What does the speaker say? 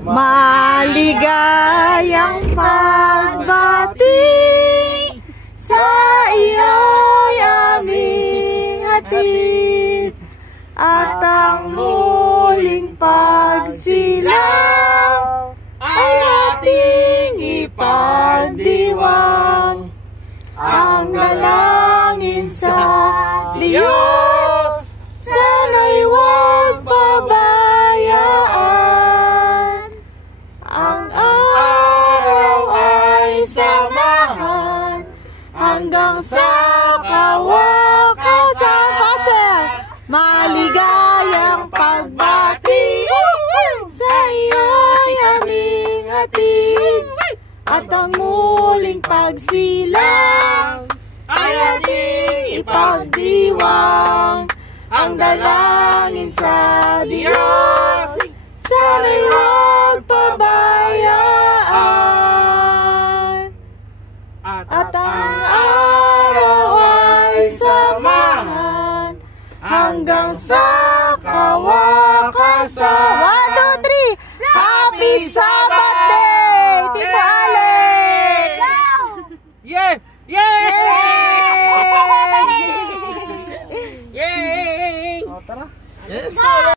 Maligayang pagbati sa iyo'y aming hatid, at ang muling pagsilaw ay ating ipagdiwang. Ang dalangin sa Diyos, sana'y huwag pabayaan. Ang araw ay samahan hanggang sa kawakasan. Pastor, maligayang pagbati sa iyo'y aming hatid, at ang muling pagsilang ay ating ipagdiwang. Ang dalangin sa Diyos, sana'y huwag pabayaan. At ang araw ay samahan hanggang sa kawakasan. 1, 2, 3! Happy Sabbath Day, Tito Alex! Yeah! Yeah!